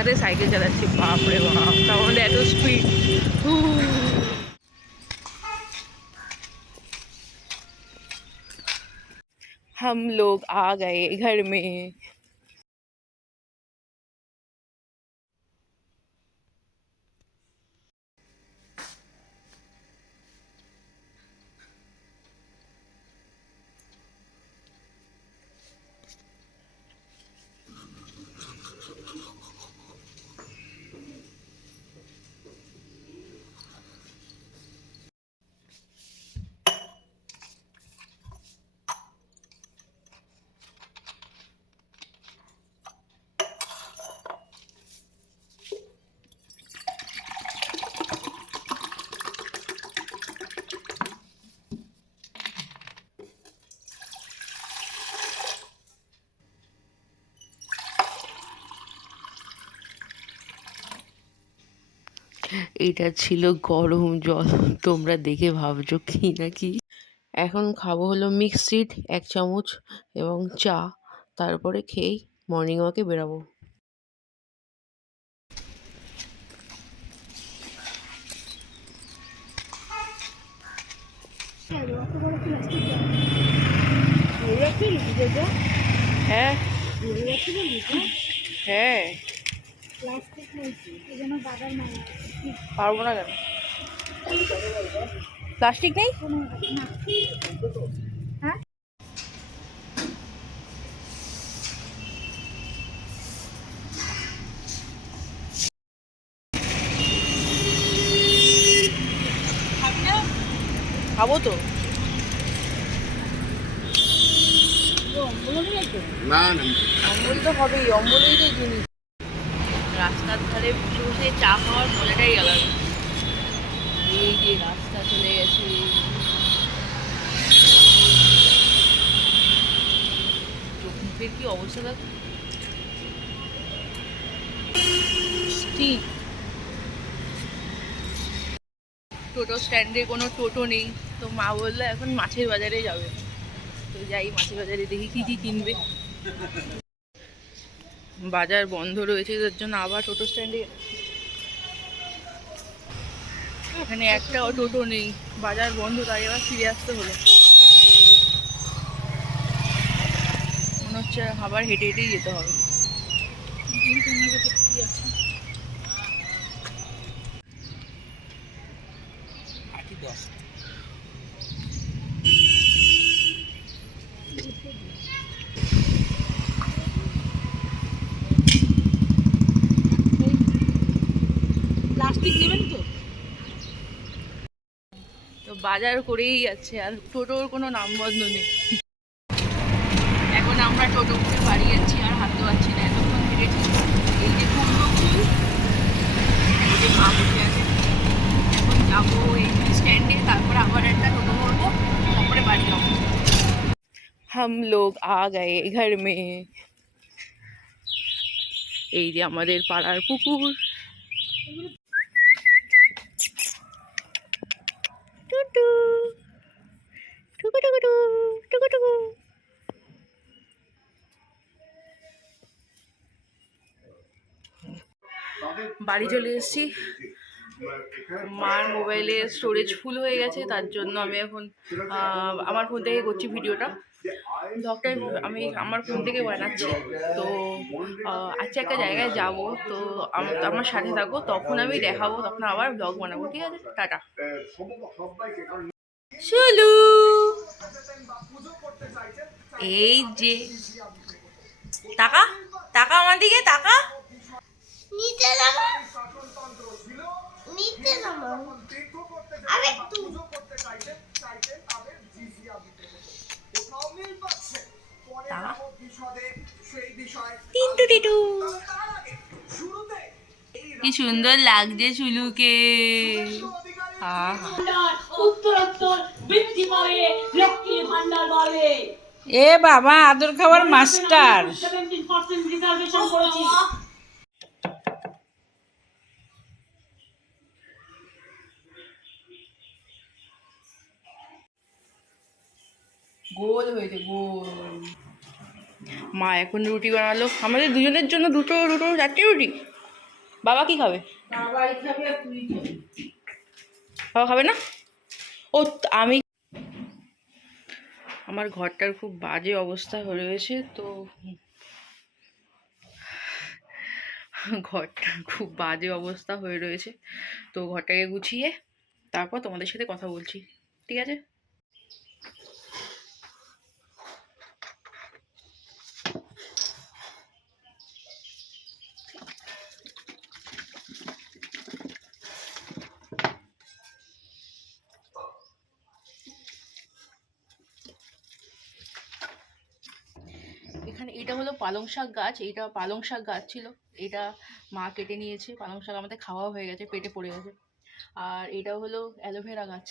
দেখাতে সাইকেল চালাচ্ছি। বাপরে বাপ, তার মধ্যে এত স্পিড। हम लोग आ गए घर में। এটা ছিল গরম জল, তোমরা দেখে ভাবছো কি নাকি। এখন খাবো হলো মিক্সড 1 চামচ এবং চা, তারপরে খেয়েই মর্নিং ওয়াকে বেরাবো। হ্যাঁ হ্যাঁ, পারবো না কেন? প্লাস্টিক নেই? খাবো তো। না না, অম্বল তো হবেই, অম্বলেই তো জিনিস। রাস্তার ধারে বসে বসে চা খাওয়ার মজাটাই আলাদা। এই যে রাস্তা চলে গেছে, চোখ মুখের কি অবস্থা দেখ। টোটো স্ট্যান্ডে কোনো টোটো নেই, তো মা বললো এখন মাছের বাজারে যাবে। তো যাই মাছের বাজারে, দেখি কি কি কিনবে। বাজার বন্ধ রয়েছে, তার জন্য আবার টোটো স্ট্যান্ডে। এখানে একটাও টোটো নেই, বাজার বন্ধ, তাই আবার ফিরে আসতে হলো। মনে হচ্ছে আবার হেঁটে হেঁটেই যেতে হবে। প্লাস্টিক নেবেন তো? তো বাজার করেই যাচ্ছে, আর টোটোর কোনো নামবন্ধ নেই। এখন আমরা টোটো করে বাড়ি যাচ্ছি, আর হাঁটতে পারছি না, এতক্ষণ হেঁটেছি। এই যে কুমড়ো ফুল, এই যে মা বসে আছে। এখন যাবো এই স্ট্যান্ডে, তারপরে আবার একটা টোটো ধরবো, তারপরে বাড়ি যাবো। हम लोग आ गए घर में। এই যে আমাদের পাড়ার পুকুর। টুটু টুকু টুকু টু, টুকু টুকু। বাড়ি চলে এসেছি। মার মোবাইলের স্টোরেজ ফুল হয়ে গেছে, তার জন্য আমি এখন আমার ফোন থেকে করছি ভিডিওটা। ব্লগটা আমি আমার ফোন থেকে বানাচ্ছি। তো আজকে একটা জায়গায় যাব, তো আমার সাথে থাকো, তখন আমি দেখাবো, তখন আবার ব্লগ বানাবো, ঠিক আছে? টাটা। শুলু, এই যে টাকা টাকা, আমার দিকে টাকা। নিচে নামো, নিচে নামো। আরে তুই টিন্টু টিটু, কি সুন্দর লাগছে চুলুকে। এ বাবা, আদর খাবার মাস্টার। গোল হয়েছে, গোল। মা এখন রুটি বানালো আমাদের দুজনের জন্য, দুটো দুটো 4টে রুটি। বাবা কি খাবে? বাবাই খাবে আর তুই খাবি। বাবা খাবে না? ও আমি আমার ঘরটার খুব বাজে অবস্থা হয়ে রয়েছে, তো ঘরটার খুব বাজে অবস্থা হয়ে রয়েছে, তো ঘরটাকে গুছিয়ে তারপর তোমাদের সাথে কথা বলছি, ঠিক আছে? এখানে এটা হলো পালং শাক গাছ, এটা পালং শাক গাছ ছিল, এটা মা কেটে নিয়েছে। পালং শাক আমাদের খাওয়া হয়ে গেছে, পেটে পড়ে গেছে। আর এটা হলো অ্যালোভেরা গাছ,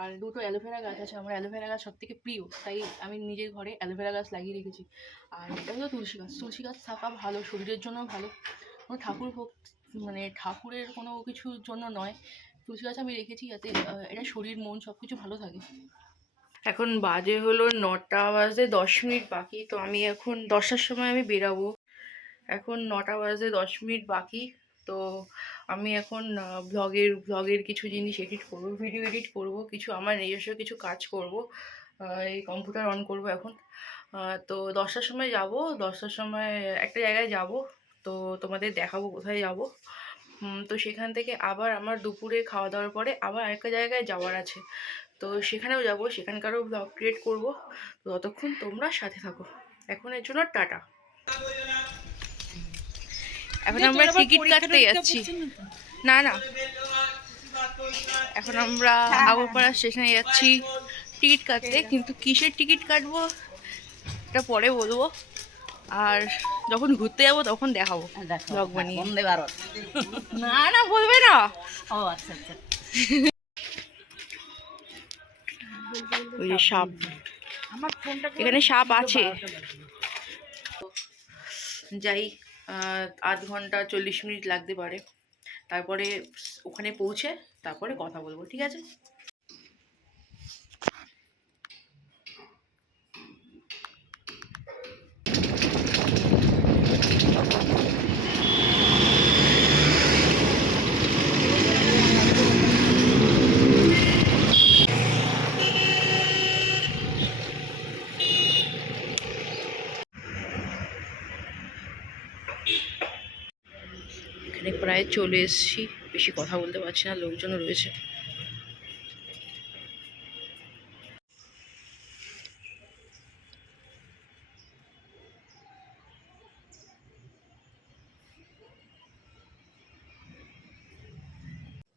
আর দুটো অ্যালোভেরা গাছ আছে। আমার অ্যালোভেরা গাছ সব থেকে প্রিয়, তাই আমি নিজের ঘরে অ্যালোভেরা গাছ লাগিয়ে রেখেছি। আর এটা হলো তুলসী গাছ। তুলসী গাছ থাকা ভালো, শরীরের জন্য ভালো। কোনো ঠাকুর ভোগ মানে ঠাকুরের কোনো কিছুর জন্য নয়, তুলসী গাছ আমি রেখেছি যাতে এটা শরীর মন সব কিছু ভালো থাকে। এখন বাজে হলো 9টা বাজতে 10 মিনিট বাকি, তো আমি এখন 10টার সময় আমি বেরাবো। এখন 9টা বাজতে 10 মিনিট বাকি, তো আমি এখন ব্লগের কিছু জিনিস এডিট করব, ভিডিও এডিট করব, কিছু আমার নিজস্ব কিছু কাজ করব। এই কম্পিউটার অন করব এখন। তো 10টার সময় যাব, 10টার সময় একটা জায়গায় যাব, তো তোমাদের দেখাবো কোথায় যাব। তো সেখান থেকে আবার আমার দুপুরে খাওয়া দাওয়ার পরে আবার একটা জায়গায় যাওয়ার আছে, তো সেখানেও যাব, সেখানকারও ব্লগ ক্রিয়েট করব। তো ততক্ষণ তোমরা সাথে থাকো। এখন এর জন্য টাটা। এখন আমরা টিকিট কাটতে যাচ্ছি। না না, এখন আমরা আগরপাড়া স্টেশনে যাচ্ছি টিকিট কাটতে, কিন্তু কিসের টিকিট কাটবো এটা পরে বলবো। আর যখন ঘুরতে যাবো তখন দেখাবো ব্লগ বানিয়ে। না না, বলবে না। ও আচ্ছা আচ্ছা। ওই যে সাপ, আমার ফোনটা এখানে সাপ আছে। যাই, 8 ঘন্টা 40 মিনিট লাগতে পারে, তারপরে ওখানে পৌঁছে তারপরে কথা বলবো, ঠিক আছে? এখানে প্রায় চলে এসেছি, বেশি কথা বলতে পারছি না, লোকজনও রয়েছে।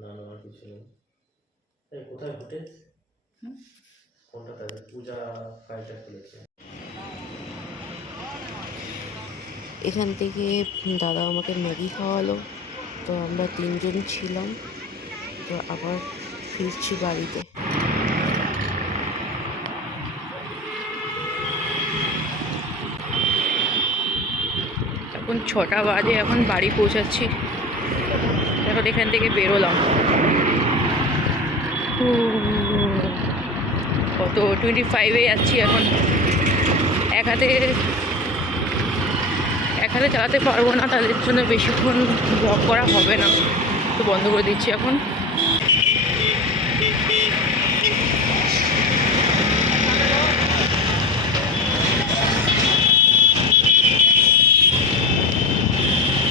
না না আর কিছু নেই। এই কোথায় ফুটেজ? কোনটা তাদের পূজা ফাইলটা খুলেছে? এখান থেকে দাদা আমাকে ম্যাগি খাওয়ালো, তো আমরা 3জন ছিলাম, তো আবার ফিরছি বাড়িতে। এখন 6টা বাজে, এখন বাড়ি পৌঁছাচ্ছি। এখন এখান থেকে বেরোলাম কত 25-এ যাচ্ছি এখন। এক হাতে চালাতে পারবো না, তাদের জন্য বেশিক্ষণ ব্লগ করা হবে না, তো বন্ধ করে দিচ্ছি এখন।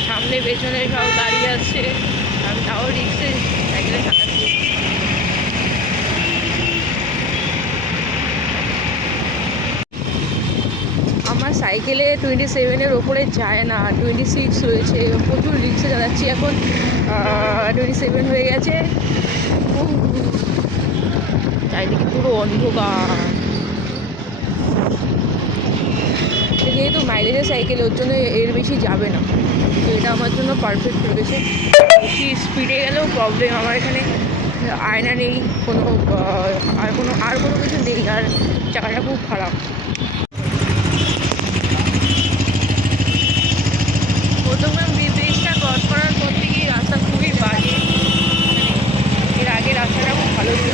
সামনে পেছনে সব গাড়ি আসছে, আমি তাও রিক্সে সাইকেলে চালাচ্ছি। আমার সাইকেলে 27-এর ওপরে যায় না, 26 রয়েছে, প্রচুর রিক্সে চালাচ্ছি এখন। 27 হয়ে গেছে, চারিদিকে পুরো অন্ধকার। যেহেতু মাইলেজের সাইকেল, ওর জন্য এর বেশি যাবে না, তো এটা আমার জন্য পারফেক্ট রয়েছে। বেশি স্পিডে গেলেও প্রবলেম, আমার এখানে আয়না নেই, আর কোনো কিছু নেই, আর চাকাটা খুব খারাপ। প্রথমে ব্রিজটা ক্রস করার পর থেকেই রাস্তা খুবই বাজে, এর আগে রাস্তাটা খুব ভালো ছিল।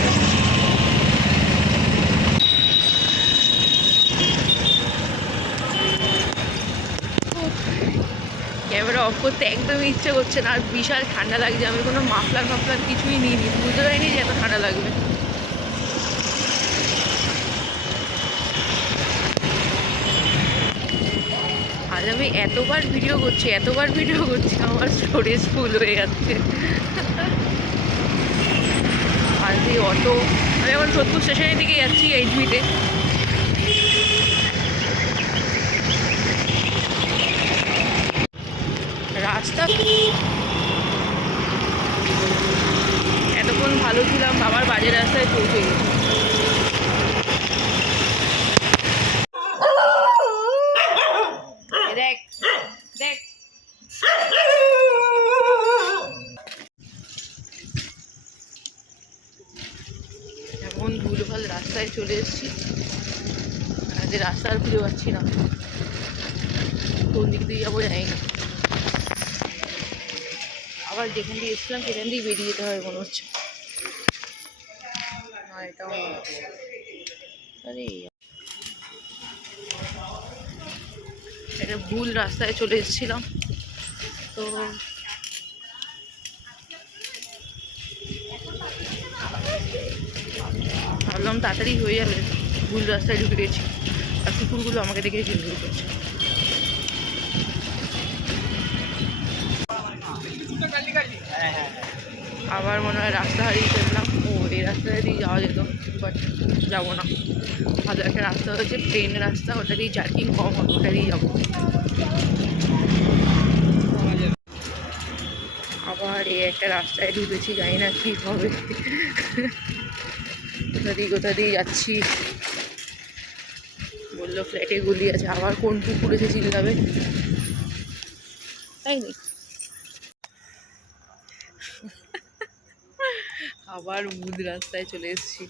ক্যামেরা অফ করতে একদমই ইচ্ছে করছে না, আর বিশাল ঠান্ডা লাগছে। আমি কোনো মাফলার কিছুই নিইনি, বুঝতে পারিনি যে এত ঠান্ডা লাগবে। আজ আমি এতবার ভিডিও করছি আমার স্টোরেজ ফুল হয়ে যাচ্ছে। আর এই অটো, আমি এখন সোদপুর স্টেশনের দিকে যাচ্ছি 8 মিনিটে। রাস্তা এতক্ষণ ভালো ছিলাম, আবার বাজে রাস্তায় পৌঁছে গেছি। দেখ দেখ, এমন ভুলভাল রাস্তায় চলে এসেছি যে রাস্তা আর খুঁজে পাচ্ছি না, কোন দিক দিয়ে যাবো জানি না। আবার যেখান দিয়ে এসেছিলাম সেখান দিয়ে বেরিয়ে যেতে হবে মনে হচ্ছে। এটাও আরে একটা ভুল রাস্তায় চলে এসেছিলাম, তো ভাবলাম তাড়াতাড়ি হয়ে যাবে, ভুল রাস্তায় ঢুকে গেছি। আর কুকুরগুলো আমাকে দেখে ঘিরঘির করছে। আবার মনে হয় রাস্তা হারিয়ে ফেললাম। ও, এই রাস্তা দিয়ে যাওয়া যেত, বাট যাবো না। ভালো একটা রাস্তা হচ্ছে, প্লেন রাস্তা, ওটা দিয়ে জার্কিং কম হবে, ওটা দিয়ে যাবো। আবার এই একটা রাস্তায় ঢুকেছি, জানি না কী হবে। কোথা দিয়ে যাচ্ছি, বললো ফ্ল্যাটে গুলি আছে। আবার কোন কুকুর এসে চিল্লাবে, তাই নি? আবার ভূত রাস্তায় চলে এসেছি,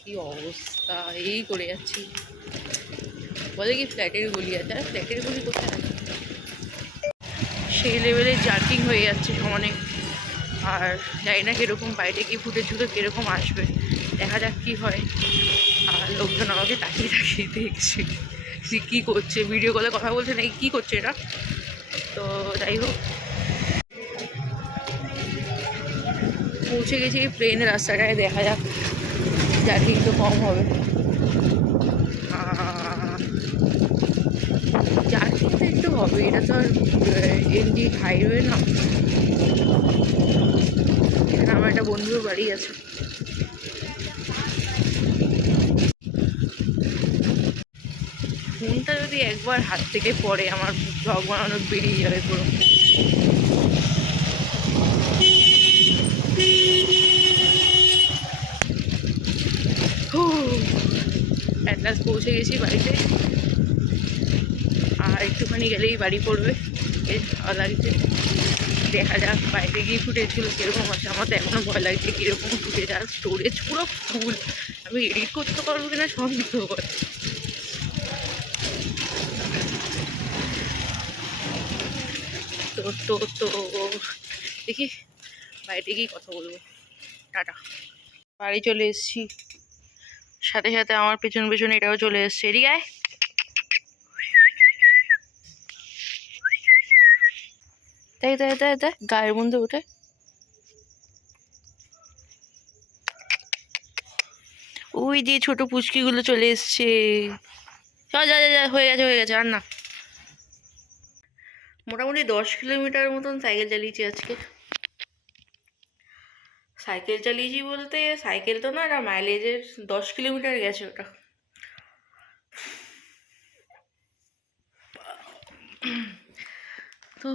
কি অবস্থা, এই করে যাচ্ছি। বলে কি ফ্ল্যাটের গলি আছে, আর ফ্ল্যাটের গলি কোথায় আছে? সেই লেভেলে জার্কিং হয়ে যাচ্ছে সমানে। আর জানি না কীরকম বাইরে কি ফুটেজগুলো কীরকম আসবে, দেখা যাক কী হয়। আর লোকজন আমাকে তাকিয়ে দেখছে যে কী করছে, ভিডিও কলে কথা বলছে নাকি কী করছে এটা। তো যাই হোক, পৌঁছে গেছি প্লেন রাস্তাটায়, দেখা যাক, জার্কিং তো কম হবে। জার্কিং তো একটু হবে, এটা তো আর এমনি হাইওয়ে না। এখানে আমার একটা বন্ধুর বাড়ি আছে। ফোনটা যদি একবার হাত থেকে পড়ে, আমার ব্লগ বানানো বেরিয়ে যাবে পুরো। অ্যাট লাস্ট পৌঁছে গেছি বাড়িতে, আর একটুখানি গেলেই বাড়ি পড়বে। বেশ ভালো লাগছে, দেখা যাক বাইরে গিয়ে ফুটেজগুলো কীরকম আছে। আমার তো এখনও ভয় লাগছে কীরকম ফুটেজ, আর স্টোরেজ পুরো ফুল, আমি এডিট করতে পারবো কিনা সন্দেহ করে। তো দেখি বাইরে গিয়ে কথা বলবো। টাটা। বাড়ি চলে এসেছি, সাথে সাথে আমার পেছন পেছন এটাও চলে এসছে। এদিকে আয়। তাই তাই তাই তাই গায়ের মধ্যে উঠে ওই দিয়ে ছোট পুচকিগুলো চলে এসছে। যা যা যা, হয়ে গেছে আর না। মোটামুটি 10 কিলোমিটার মতন সাইকেল চালিয়েছি আজকে। সাইকেল চালিয়েছি বলতে সাইকেল তো না, এটা মাইলেজের 10 কিলোমিটার গেছে ওটা। তো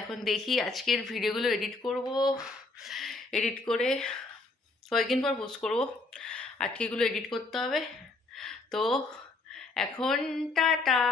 এখন দেখি আজকের ভিডিওগুলো এডিট করব, এডিট করে কয়েকদিন পর পোস্ট করবো। আজকে এগুলো এডিট করতে হবে। তো এখন টাটা।